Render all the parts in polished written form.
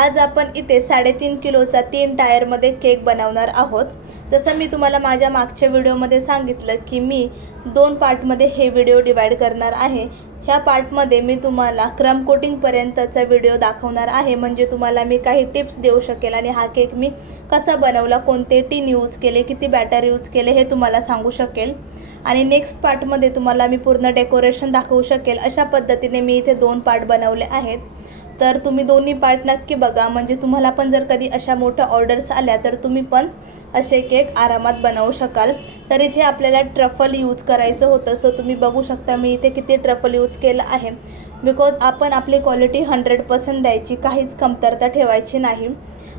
आज आपण इथे 3.5 किलोचा 3 टायरमध्ये केक बनवणार आहोत। जसं मी तुम्हाला माझ्या मागच्या व्हिडिओमध्ये सांगितलं की मी 2 पार्टमध्ये हे व्हिडिओ डिवाइड करणार आहे। ह्या पार्टमध्ये मी तुम्हाला क्रम कोटिंग पर्यंतचा व्हिडिओ दाखवणार आहे, म्हणजे तुम्हाला मी काही टिप्स देऊ शकेल आणि हा केक मी कसा बनवला, कोणते टीन यूज केले, किती बॅटर यूज केले हे तुम्हाला सांगू शकेल। आणि नेक्स्ट पार्टमध्ये तुम्हाला मी पूर्ण डेकोरेशन दाखवू शकेल। अशा पद्धतीने मी इथे 2 पार्ट बनवले आहेत, तर तुम्ही दोन्ही पार्ट नक्की बघा, म्हणजे तुम्हाला पण जर कधी अशा मोठ्या ऑर्डर्स आल्या तर तुम्ही पण असे केक आरामात बनवू शकाल। तर इथे आपल्याला ट्रफल यूज करायचं होतं, सो तुम्ही बघू शकता मी इथे किती ट्रफल यूज केलं आहे, बिकॉज आपण आपली क्वालिटी 100% द्यायची, काहीच कमतरता ठेवायची नाही।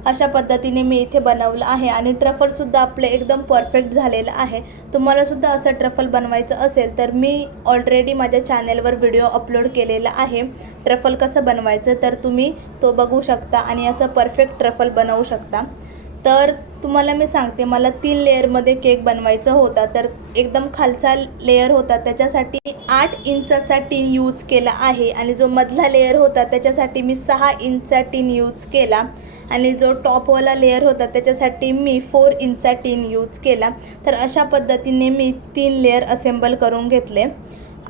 अशा पद्धतीने मी इथे बनवलं आहे आणि ट्रफलसुद्धा आपले एकदम परफेक्ट झालेलं आहे। तुम्हालासुद्धा असं ट्रफल बनवायचं असेल तर मी ऑलरेडी माझ्या चॅनलवर व्हिडिओ अपलोड केलेला आहे ट्रफल कसं बनवायचं, तर तुम्ही तो बघू शकता आणि असं परफेक्ट ट्रफल बनवू शकता। तर तुम्हाला मी सांगते, मला 3 लेअरमध्ये केक बनवायचा होता, तर एकदम खालचा लेअर होता त्याच्यासाठी 8 इंचाचा टीन यूज केला आहे आणि जो मधला लेअर होता त्याच्यासाठी मी 6 इंचचा टीन यूज केला आणि जो टॉपवाला लेअर होता त्याच्यासाठी मी 4 इंचचा टीन यूज केला। तर अशा पद्धतीने मी 3 लेअर असेंबल करून घेतले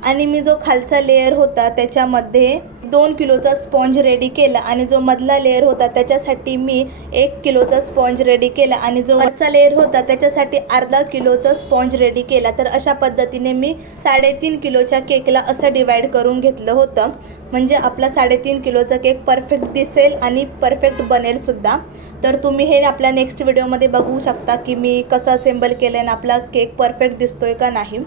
आणि मी जो खालचा लेअर होता त्याच्यामध्ये 2 किलोचा स्पॉन्ज रेडी केला आणि जो मधला लेअर होता त्याच्यासाठी मी 1 किलोचा स्पॉन्ज रेडी केला आणि जो वरचा लेअर होता त्याच्यासाठी अर्धा किलोचा स्पॉन्ज रेडी केला। तर अशा पद्धतीने मी 3.5 किलोच्या केकला असं डिवाइड करून घेतलं होतं, म्हणजे आपला 3.5 किलोचा केक परफेक्ट दिसेल आणि परफेक्ट बनेल सुद्धा। तर तुम्ही हे आपल्या नेक्स्ट व्हिडिओमध्ये बघू शकता की मी कसं असेंबल केलं आणि आपला केक परफेक्ट दिसतोय का नाही।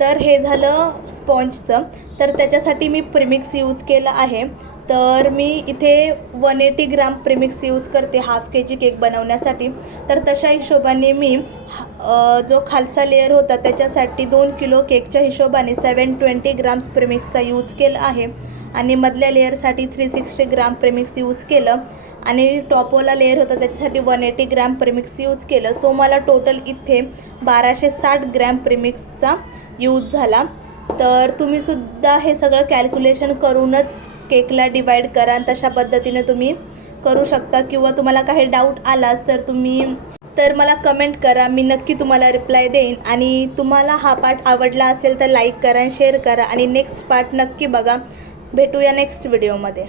तर हे झालं स्पॉन्जचं, तर त्याच्यासाठी मी प्रीमिक्स यूज केलं आहे। तर मी इथे 180 ग्राम प्रीमिक्स यूज करते हाफ kg केक बनवण्यासाठी। तर तशा हिशोबाने मी जो खालचा लेअर होता त्याच्यासाठी 2 किलो केकच्या हिशोबाने 720 ग्राम्स प्रीमिक्सचा यूज केला आहे आणि मधल्या लेअरसाठी 360 ग्राम प्रीमिक्स यूज केलं आणि टॉपवाला लेअर होता त्याच्यासाठी 180 ग्राम प्रीमिक्स यूज केलं। सो मला टोटल इथे 1260 ग्रॅम प्रीमिक्सचा यूज झाला। तर तुम्हीसुद्धा हे सगळं कॅल्क्युलेशन करूनच केकला डिवाइड करा, तशा पद्धतीने तुम्ही करू शकता। किंवा तुम्हाला काही डाऊट आलाच तर मला कमेंट करा, मी नक्की तुम्हाला रिप्लाय देईन। आणि तुम्हाला हा पार्ट आवडला असेल तर लाईक करा, शेअर करा आणि नेक्स्ट पार्ट नक्की बघा। भेटूया नेक्स्ट व्हिडिओमध्ये।